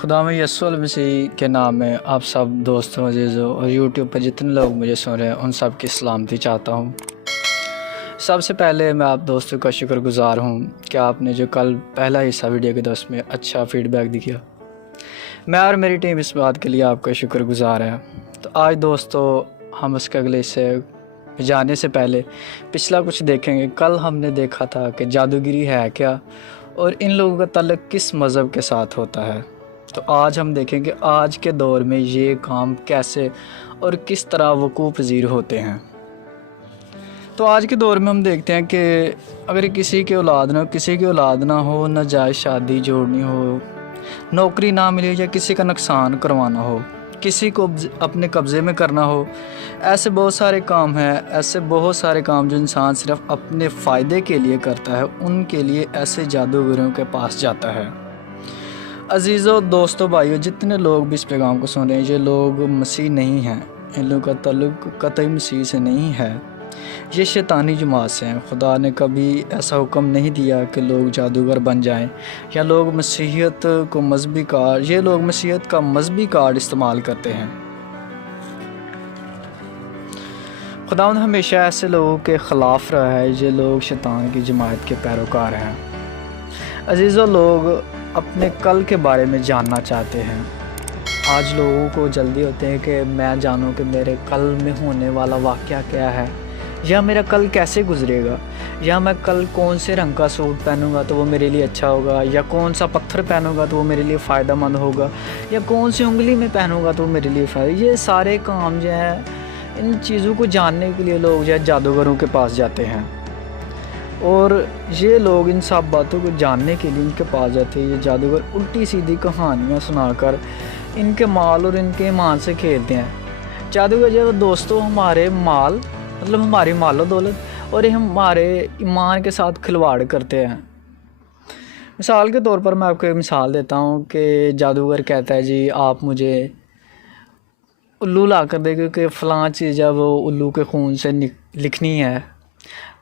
خدا میں یسوع مسیح کے نام میں آپ سب دوستوں عزیزوں اور یوٹیوب پر جتنے لوگ مجھے سن رہے ہیں ان سب کی سلامتی چاہتا ہوں۔ سب سے پہلے میں آپ دوستوں کا شکر گزار ہوں کہ آپ نے جو کل پہلا حصہ ویڈیو کے دوست میں اچھا فیڈ بیک دیا۔ میں اور میری ٹیم اس بات کے لیے آپ کا شکر گزار ہے۔ تو آج دوستوں ہم اس کے اگلے حصے جانے سے پہلے پچھلا کچھ دیکھیں گے۔ کل ہم نے دیکھا تھا کہ جادوگری ہے کیا اور ان لوگوں کا تعلق کس مذہب کے ساتھ ہوتا ہے۔ تو آج ہم دیکھیں کہ آج کے دور میں یہ کام کیسے اور کس طرح وقوع پذیر ہوتے ہیں۔ تو آج کے دور میں ہم دیکھتے ہیں کہ اگر کسی کی اولاد نہ ہو، ناجائز شادی جوڑنی ہو، نوکری نہ ملے یا کسی کا نقصان کروانا ہو، کسی کو اپنے قبضے میں کرنا ہو، ایسے بہت سارے کام جو انسان صرف اپنے فائدے کے لیے کرتا ہے، ان کے لیے ایسے جادوگروں کے پاس جاتا ہے۔ عزیزوں، دوستوں، بھائیوں، جتنے لوگ بھی اس پیغام کو سن رہے ہیں، یہ لوگ مسیح نہیں ہیں، ان لوگوں کا تعلق قطعی مسیح سے نہیں ہے، یہ شیطانی جماعت سے ہیں۔ خدا نے کبھی ایسا حکم نہیں دیا کہ لوگ جادوگر بن جائیں یا لوگ مسیحیت کا مذہبی کارڈ استعمال کرتے ہیں۔ خداوند ہمیشہ ایسے لوگوں کے خلاف رہا ہے، یہ لوگ شیطان کی جماعت کے پیروکار ہیں۔ عزیزوں، لوگ اپنے کل کے بارے میں جاننا چاہتے ہیں۔ آج لوگوں کو جلدی ہوتے ہیں کہ میں جانوں کہ میرے کل میں ہونے والا واقعہ کیا ہے، یا میرا کل کیسے گزرے گا، یا میں کل کون سے رنگ کا سوٹ پہنوں گا تو وہ میرے لیے اچھا ہوگا، یا کون سا پتھر پہنوں گا تو وہ میرے لیے فائدہ مند ہوگا، یا کون سی انگلی میں پہنوں گا تو وہ میرے لیے فائدہ۔ یہ سارے کام جو ہیں، ان چیزوں کو جاننے کے لیے لوگ جو ہے جادوگروں کے پاس جاتے ہیں، اور یہ لوگ ان سب باتوں کو جاننے کے لیے ان کے پاس جاتے ہیں۔ یہ جادوگر الٹی سیدھی کہانیاں سنا کر ان کے مال اور ان کے ایمان سے کھیلتے ہیں۔ جادوگر جو دوستوں ہمارے ہماری مال و دولت اور ہمارے ایمان کے ساتھ کھلواڑ کرتے ہیں۔ مثال کے طور پر میں آپ کو ایک مثال دیتا ہوں کہ جادوگر کہتا ہے، جی آپ مجھے الو لا کر دے، کیونکہ فلاں چیز جب وہ الو کے خون سے لکھنی ہے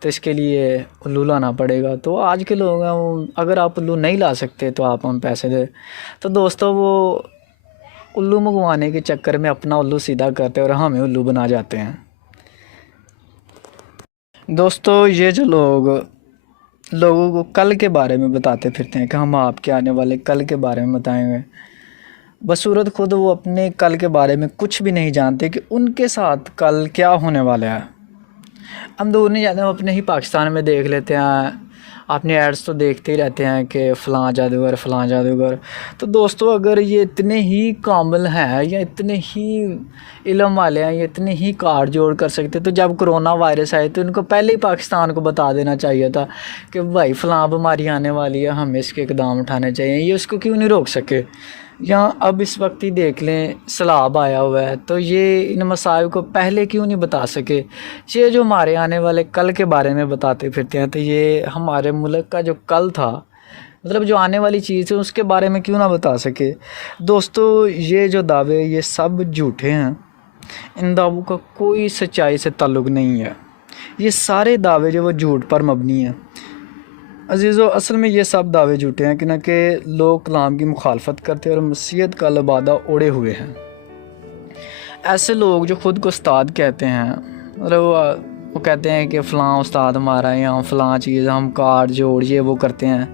تو اس کے لیے الو لانا پڑے گا۔ تو آج کے لوگ ہیں، اگر آپ الو نہیں لا سکتے تو آپ ہم پیسے دیں۔ تو دوستوں وہ الو منگوانے کے چکر میں اپنا الو سیدھا کرتے ہیں اور ہمیں الو بنا جاتے ہیں۔ دوستو، یہ جو لوگوں کو کل کے بارے میں بتاتے پھرتے ہیں کہ ہم آپ کے آنے والے کل کے بارے میں بتائیں گے، بصورت خود وہ اپنے کل کے بارے میں کچھ بھی نہیں جانتے کہ ان کے ساتھ کل کیا ہونے والا ہے۔ ہم دور نہیں جاتے، ہم اپنے ہی پاکستان میں دیکھ لیتے ہیں، اپنے ایڈز تو دیکھتے ہی رہتے ہیں کہ فلاں جادوگر۔ تو دوستو، اگر یہ اتنے ہی کامل ہیں یا اتنے ہی علم والے ہیں یا اتنے ہی کارڈ جوڑ کر سکتے، تو جب کرونا وائرس آئے تو ان کو پہلے ہی پاکستان کو بتا دینا چاہیے تھا کہ بھائی فلاں بیماری آنے والی ہے، ہمیں اس کے اقدام اٹھانے چاہیے۔ یہ اس کو کیوں نہیں روک سکے؟ یا اب اس وقت ہی دیکھ لیں، سیلاب آیا ہوا ہے، تو یہ ان مسائل کو پہلے کیوں نہیں بتا سکے؟ یہ جو ہمارے آنے والے کل کے بارے میں بتاتے پھرتے ہیں، تو یہ ہمارے ملک کا جو کل تھا، مطلب جو آنے والی چیز ہے، اس کے بارے میں کیوں نہ بتا سکے؟ دوستو، یہ جو دعوے یہ سب جھوٹے ہیں، ان دعووں کا کوئی سچائی سے تعلق نہیں ہے۔ یہ سارے دعوے جو وہ جھوٹ پر مبنی ہیں۔ عزیزو، اصل میں یہ سب دعوے جھوٹے ہیں کہ لوگ کلام کی مخالفت کرتے ہیں اور مسیحیت کا لبادہ اوڑے ہوئے ہیں۔ ایسے لوگ جو خود کو استاد کہتے ہیں، مطلب وہ کہتے ہیں کہ فلاں استاد ہمارا ہے، ہم فلاں چیز ہم کارڈ جوڑ یہ وہ کرتے ہیں،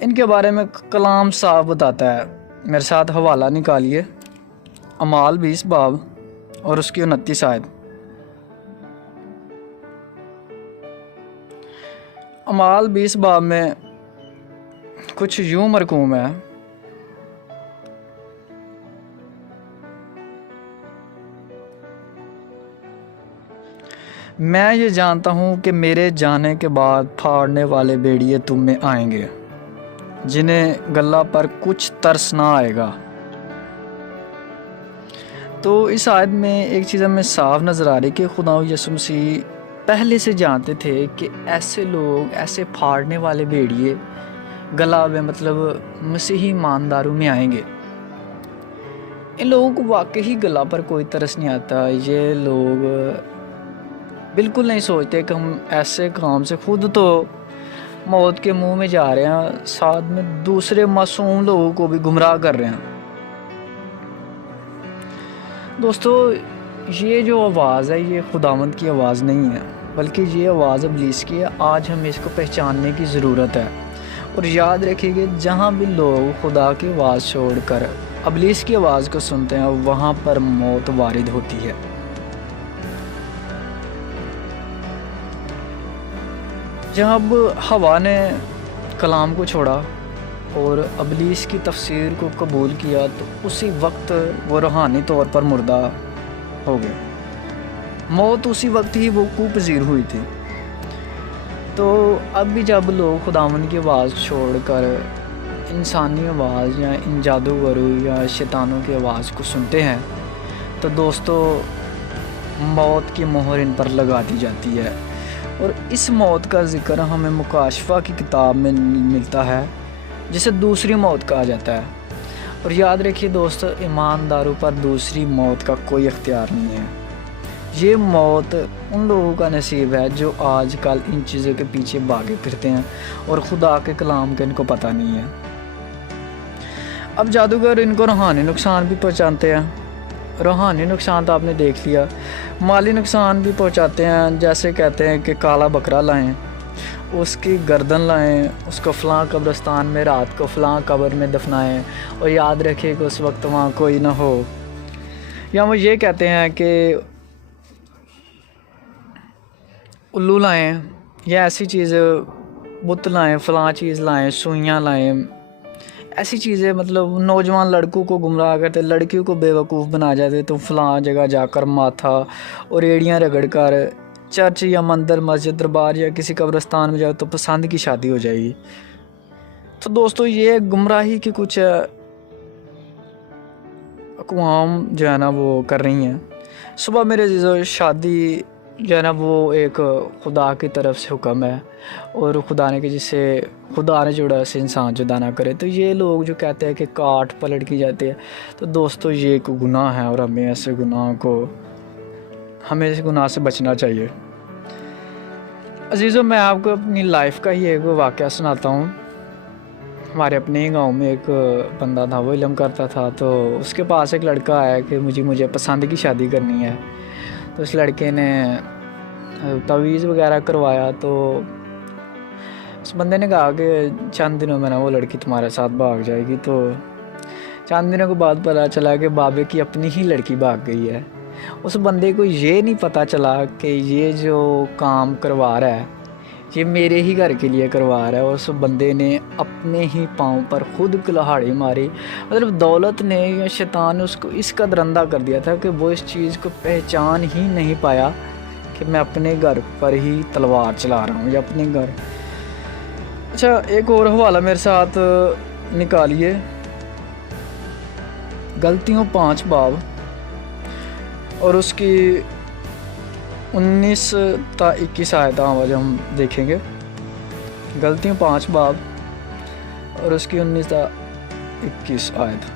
ان کے بارے میں کلام صاف بتاتا ہے۔ میرے ساتھ حوالہ نکالیے، اعمال 20 باب اور اس کی 29 آیت۔ اعمال 20 باب میں کچھ یوں مرقوم ہے، میں یہ جانتا ہوں کہ میرے جانے کے بعد پھاڑنے والے بھیڑیے تم میں آئیں گے، جنہیں گلہ پر کچھ ترس نہ آئے گا۔ تو اس آیت میں ایک چیز ہمیں صاف نظر آ رہی کہ خدا یسوع مسیح پہلے سے جانتے تھے کہ ایسے لوگ، ایسے پھاڑنے والے بھیڑیے گلا میں مطلب مسیحی ایمانداروں میں آئیں گے۔ ان لوگوں کو واقعی گلا پر کوئی ترس نہیں آتا۔ یہ لوگ بالکل نہیں سوچتے کہ ہم ایسے کام سے خود تو موت کے منہ میں جا رہے ہیں، ساتھ میں دوسرے معصوم لوگوں کو بھی گمراہ کر رہے ہیں۔ دوستو، یہ جو آواز ہے یہ خداوند کی آواز نہیں ہے، بلکہ یہ آواز ابلیس کی ہے۔ آج ہمیں اس کو پہچاننے کی ضرورت ہے، اور یاد رکھیے کہ جہاں بھی لوگ خدا کی آواز چھوڑ کر ابلیس کی آواز کو سنتے ہیں وہاں پر موت وارد ہوتی ہے۔ جب ہوا نے کلام کو چھوڑا اور ابلیس کی تفسیر کو قبول کیا تو اسی وقت وہ روحانی طور پر مردہ ہو گئے۔ موت اسی وقت ہی وقوع پذیر ہوئی تھی۔ تو اب بھی جب لوگ خداوند کی آواز چھوڑ کر انسانی آواز یا ان جادوگروں یا شیطانوں کی آواز کو سنتے ہیں تو دوستو موت کی مہر ان پر لگا دی جاتی ہے، اور اس موت کا ذکر ہمیں مکاشفہ کی کتاب میں ملتا ہے جسے دوسری موت کہا جاتا ہے۔ اور یاد رکھیے دوستو، ایمانداروں پر دوسری موت کا کوئی اختیار نہیں ہے۔ یہ موت ان لوگوں کا نصیب ہے جو آج کل ان چیزوں کے پیچھے بھاگے پھرتے ہیں اور خدا کے کلام کا ان کو پتہ نہیں ہے۔ اب جادوگر ان کو روحانی نقصان بھی پہنچاتے ہیں۔ روحانی نقصان تو آپ نے دیکھ لیا، مالی نقصان بھی پہنچاتے ہیں، جیسے کہتے ہیں کہ کالا بکرا لائیں، اس کی گردن لائیں، اس کو فلاں قبرستان میں رات کو فلاں قبر میں دفنائیں، اور یاد رکھے کہ اس وقت وہاں کوئی نہ ہو۔ یا وہ یہ کہتے ہیں کہ الو لائیں، یا ایسی چیزیں بت لائیں، فلاں چیز لائیں، سوئیاں لائیں، ایسی چیزیں مطلب نوجوان لڑکوں کو گمراہ کرتے، لڑکیوں کو بے وقوف بنا جاتے۔ تو فلاں جگہ جا کر ماتھا اور ایڑیاں رگڑ کر چرچ یا مندر، مسجد، دربار یا کسی قبرستان میں جاؤ تو پسند کی شادی ہو جائے گی۔ تو دوستو یہ گمراہی کی کچھ اقوام جو ہے نا وہ کر رہی ہیں۔ صبح میرے عزیزو، شادی جو ہے نا وہ ایک خدا کی طرف سے حکم ہے، اور خدا نے کہ جسے خدا نے جوڑا سے انسان جدا نہ کرے۔ تو یہ لوگ جو کہتے ہیں کہ کاٹ پلٹ کی جاتی ہے، تو دوستو یہ ایک گناہ ہے، اور ہمیں اس گناہ سے بچنا چاہیے۔ عزیزو، میں آپ کو اپنی لائف کا ہی ایک واقعہ سناتا ہوں۔ ہمارے اپنے ہی گاؤں میں ایک بندہ تھا، وہ علم کرتا تھا، تو اس کے پاس ایک لڑکا آیا کہ مجھے پسند کی شادی کرنی ہے۔ تو اس لڑکے نے تعویذ وغیرہ کروایا، تو اس بندے نے کہا کہ چند دنوں میں نا وہ لڑکی تمہارے ساتھ بھاگ جائے گی۔ تو چند دنوں کے بعد پتہ چلا کہ بابے کی اپنی ہی لڑکی بھاگ گئی ہے۔ اس بندے کو یہ نہیں پتہ چلا کہ یہ جو کام کروا رہا ہے یہ میرے ہی گھر کے لیے کروا رہا ہے۔ اس بندے نے اپنے ہی پاؤں پر خود کلہاڑی ماری، مطلب دولت نے یا شیطان نے اس کو اس قدر اندھا کر دیا تھا کہ وہ اس چیز کو پہچان ہی نہیں پایا کہ میں اپنے گھر پر ہی تلوار چلا رہا ہوں یا اپنے گھر۔ اچھا، ایک اور حوالہ میرے ساتھ نکالیے، غلطیوں 5 باب اور اس کی 19 تا 21 آیت آج ہم دیکھیں گے۔ غلطیوں 5 باب اور اس کی 19 تا 21 آیت۔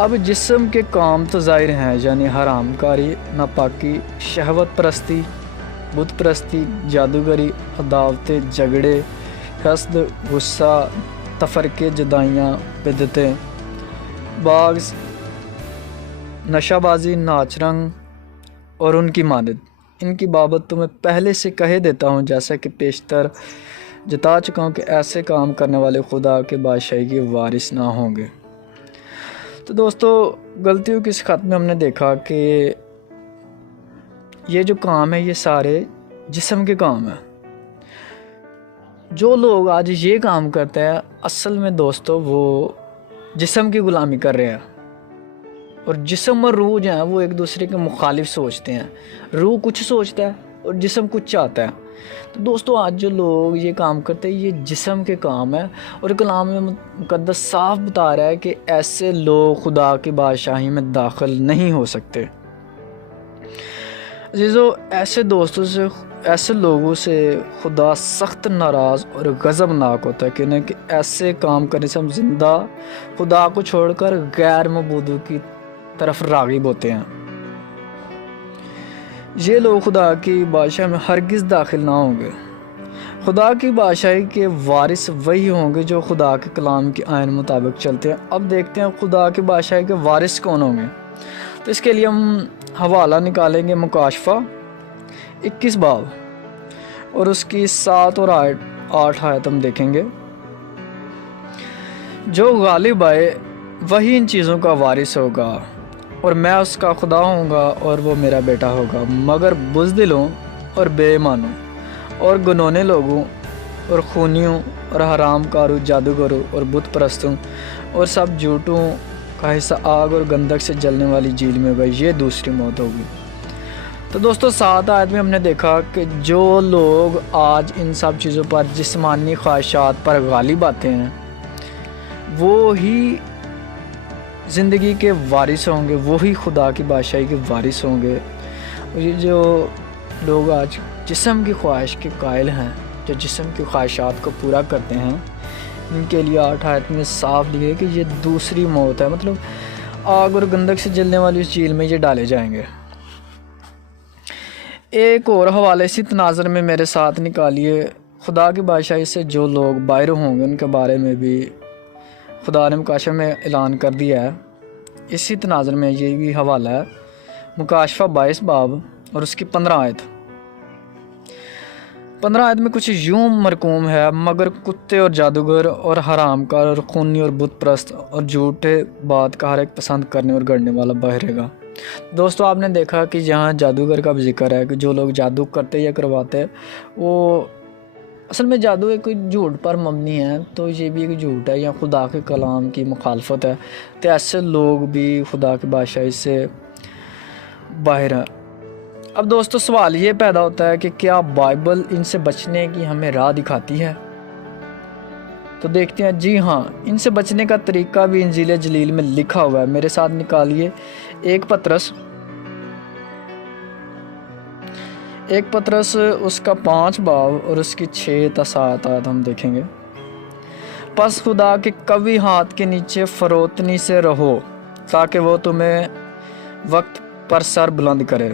اب جسم کے کام تو ظاہر ہیں، یعنی حرام کاری، ناپاکی، شہوت پرستی، بت پرستی، جادوگری، عداوتیں، جھگڑے، حسد، غصہ، تفرقے، جدائیاں، بدعتیں، باغ، نشہ بازی، ناچ رنگ اور ان کی مانند۔ ان کی بابت تمہیں پہلے سے کہہ دیتا ہوں، جیسا کہ پیشتر جتا چکا ہوں کہ ایسے کام کرنے والے خدا کے بادشاہی کے وارث نہ ہوں گے۔ تو دوستو، غلطیوں کی اس خط میں ہم نے دیکھا کہ یہ جو کام ہے یہ سارے جسم کے کام ہیں۔ جو لوگ آج یہ کام کرتے ہیں اصل میں دوستو وہ جسم کی غلامی کر رہے ہیں، اور جسم اور روح جو ہیں وہ ایک دوسرے کے مخالف سوچتے ہیں۔ روح کچھ سوچتا ہے اور جسم کچھ چاہتا ہے۔ تو دوستو، آج جو لوگ یہ کام کرتے ہیں یہ جسم کے کام ہے، اور کلام میں مقدس صاف بتا رہا ہے کہ ایسے لوگ خدا کی بادشاہی میں داخل نہیں ہو سکتے۔ عزیزو، ایسے لوگوں سے خدا سخت ناراض اور غضبناک ہوتا ہے کہ ایسے کام کرنے سے ہم زندہ خدا کو چھوڑ کر غیر معبودوں کی طرف راغب ہوتے ہیں۔ یہ لوگ خدا کی بادشاہ میں ہرگز داخل نہ ہوں گے۔ خدا کی بادشاہی کے وارث وہی ہوں گے جو خدا کے کلام کے آئین مطابق چلتے ہیں۔ اب دیکھتے ہیں خدا کی بادشاہی کے وارث کون ہوں گے۔ تو اس کے لیے ہم حوالہ نکالیں گے مکاشفہ 21 باب اور اس کی 7 اور 8 آیت ہم دیکھیں گے۔ جو غالب آئے وہی ان چیزوں کا وارث ہوگا، اور میں اس کا خدا ہوں گا اور وہ میرا بیٹا ہوگا، مگر بزدلوں اور بے ایمانوں اور گنونے لوگوں اور خونیوں اور حرام کاروں، جادوگروں اور بت پرستوں اور سب جھوٹوں کا حصہ آگ اور گندھک سے جلنے والی جھیل میں ہوگا، یہ دوسری موت ہوگی۔ تو دوستو 7 آیت میں ہم نے دیکھا کہ جو لوگ آج ان سب چیزوں پر، جسمانی خواہشات پر غالب آتے ہیں، وہی زندگی کے وارث ہوں گے، وہی خدا کی بادشاہی کے وارث ہوں گے۔ اور یہ جو لوگ آج جسم کی خواہش کے قائل ہیں، جو جسم کی خواہشات کو پورا کرتے ہیں، ان کے لیے 8 آیت میں صاف لکھا ہے کہ یہ دوسری موت ہے، مطلب آگ اور گندھک سے جلنے والی اس جھیل میں یہ ڈالے جائیں گے۔ ایک اور حوالے اسی تناظر میں میرے ساتھ نکالیے۔ خدا کی بادشاہی سے جو لوگ باہر ہوں گے ان کے بارے میں بھی خدا نے مکاشفہ میں اعلان کر دیا ہے۔ اسی تناظر میں یہ بھی حوالہ ہے، مکاشفہ 22 باب اور اس کی 15 آیت۔ 15 آیت میں کچھ یوں مرقوم ہے، مگر کتے اور جادوگر اور حرام کار اور خونی اور بت پرست اور جھوٹے بات کا ہر ایک پسند کرنے اور گڑنے والا باہر رہے گا۔ دوستو آپ نے دیکھا کہ جہاں جادوگر کا بھی ذکر ہے کہ جو لوگ جادو کرتے یا کرواتے، وہ اصل میں جادو ایک کوئی جھوٹ پر مبنی ہے، تو یہ بھی ایک جھوٹ ہے یا خدا کے کلام کی مخالفت ہے، تو ایسے لوگ بھی خدا کی بادشاہی سے باہر ہیں۔ اب دوستو سوال یہ پیدا ہوتا ہے کہ کیا بائبل ان سے بچنے کی ہمیں راہ دکھاتی ہے؟ تو دیکھتے ہیں، جی ہاں، ان سے بچنے کا طریقہ بھی انجیل جلیل میں لکھا ہوا ہے۔ میرے ساتھ نکالیے 1 پطرس اس کا 5 باب اور اس کی 6 تا 7 آیت ہم دیکھیں گے۔ پس خدا کے قوی ہاتھ کے نیچے فروتنی سے رہو، تاکہ وہ تمہیں وقت پر سر بلند کرے،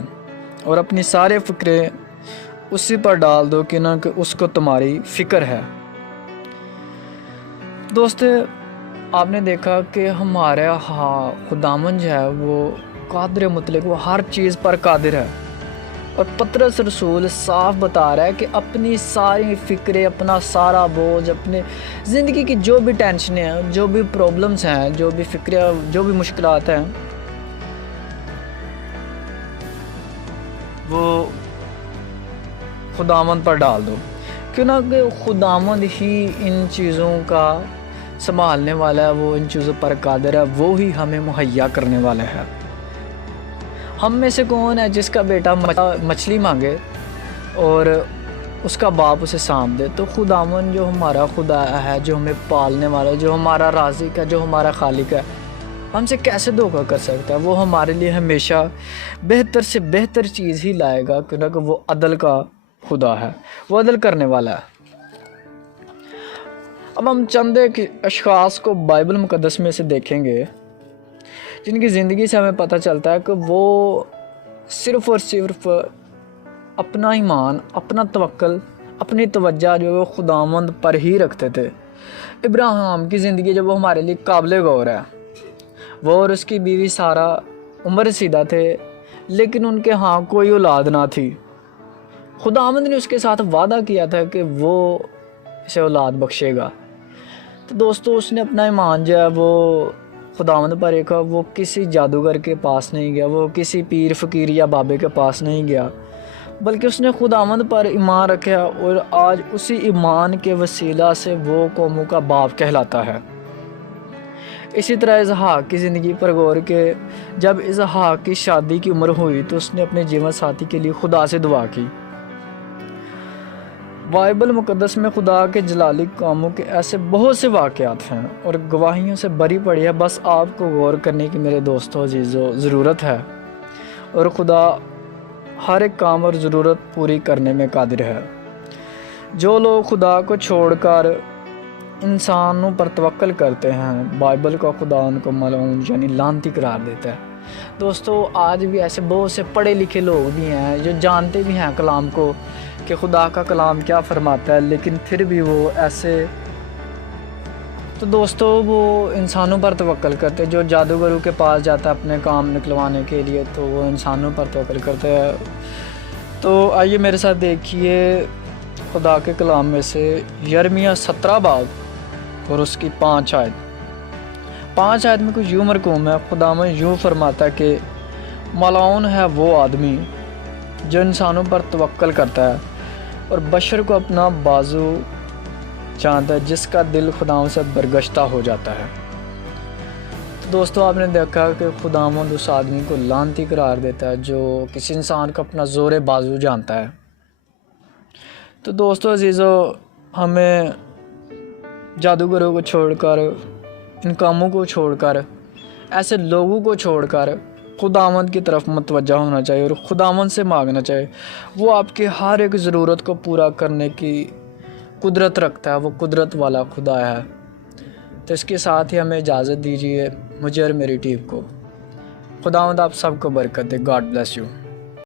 اور اپنی سارے فکریں اسی پر ڈال دو کہ نہ کہ اس کو تمہاری فکر ہے۔ دوست آپ نے دیکھا کہ ہمارا خداوند جو ہے وہ قادر مطلق، وہ ہر چیز پر قادر ہے، اور پطرس رسول صاف بتا رہا ہے کہ اپنی ساری فکریں، اپنا سارا بوجھ، اپنے زندگی کی جو بھی ٹینشنیں ہیں، جو بھی پرابلمز ہیں، جو بھی فکریں، جو بھی مشکلات ہیں، وہ خداوند پر ڈال دو، کیوں نہ کہ خداوند ہی ان چیزوں کا سنبھالنے والا ہے، وہ ان چیزوں پر قادر ہے، وہ ہی ہمیں مہیا کرنے والا ہے۔ ہم میں سے کون ہے جس کا بیٹا مچھلی مانگے اور اس کا باپ اسے سانپ دے؟ تو خداوند جو ہمارا خدا ہے، جو ہمیں پالنے والا ہے، جو ہمارا رازق ہے، جو ہمارا خالق ہے، ہم سے کیسے دھوکہ کر سکتا ہے؟ وہ ہمارے لیے ہمیشہ بہتر سے بہتر چیز ہی لائے گا، کیونکہ وہ عدل کا خدا ہے، وہ عدل کرنے والا ہے۔ اب ہم چند ایک اشخاص کو بائبل مقدس میں سے دیکھیں گے جن کی زندگی سے ہمیں پتہ چلتا ہے کہ وہ صرف اور صرف اپنا ایمان، اپنا توکل، اپنی توجہ جو ہے وہ خداوند پر ہی رکھتے تھے۔ ابراہیم کی زندگی جب وہ ہمارے لیے قابل غور ہے، وہ اور اس کی بیوی سارہ عمر رسیدہ تھے، لیکن ان کے ہاں کوئی اولاد نہ تھی۔ خداوند نے اس کے ساتھ وعدہ کیا تھا کہ وہ اسے اولاد بخشے گا۔ تو دوستو اس نے اپنا ایمان جو ہے وہ خداوند پر رکھا، وہ کسی جادوگر کے پاس نہیں گیا، وہ کسی پیر فقیر یا بابے کے پاس نہیں گیا، بلکہ اس نے خداوند پر ایمان رکھا، اور آج اسی ایمان کے وسیلہ سے وہ قوموں کا باپ کہلاتا ہے۔ اسی طرح اسحاق کی زندگی پر غور کہ جب اسحاق کی شادی کی عمر ہوئی تو اس نے اپنے جیون ساتھی کے لیے خدا سے دعا کی۔ بائبل مقدس میں خدا کے جلالی کاموں کے ایسے بہت سے واقعات ہیں اور گواہیوں سے بھری پڑی ہے، بس آپ کو غور کرنے کی میرے دوستوں عزیزو ضرورت ہے، اور خدا ہر ایک کام اور ضرورت پوری کرنے میں قادر ہے۔ جو لوگ خدا کو چھوڑ کر انسانوں پر توکل کرتے ہیں، بائبل کا خدا ان کو ملعون یعنی لعنتی قرار دیتا ہے۔ دوستو آج بھی ایسے بہت سے پڑھے لکھے لوگ بھی ہیں جو جانتے بھی ہیں کلام کو کہ خدا کا کلام کیا فرماتا ہے، لیکن پھر بھی وہ ایسے، تو دوستو وہ انسانوں پر توکل کرتے، جو جادوگروں کے پاس جاتا ہے اپنے کام نکلوانے کے لیے تو وہ انسانوں پر توکل کرتے ہیں۔ تو آئیے میرے ساتھ دیکھیے خدا کے کلام میں سے یرمیہ 17 باب اور اس کی 5 آیت میں کچھ یوں مرقوم ہے۔ خداوند یوں فرماتا ہے کہ ملعون ہے وہ آدمی جو انسانوں پر توکل کرتا ہے اور بشر کو اپنا بازو جانتا ہے، جس کا دل خداوند سے برگشتہ ہو جاتا ہے۔ تو دوستو آپ نے دیکھا کہ خداوند اس آدمی کو لعنتی قرار دیتا ہے جو کسی انسان کا اپنا زور بازو جانتا ہے۔ تو دوستو عزیزو، ہمیں جادوگروں کو چھوڑ کر، ان کاموں کو چھوڑ کر، ایسے لوگوں کو چھوڑ کر خداوند کی طرف متوجہ ہونا چاہیے اور خداوند سے مانگنا چاہیے۔ وہ آپ کے ہر ایک ضرورت کو پورا کرنے کی قدرت رکھتا ہے، وہ قدرت والا خدا ہے۔ تو اس کے ساتھ ہی ہمیں اجازت دیجیے، مجھے اور میری ٹیم کو۔ خداوند آپ سب کو برکت دے۔ God bless you.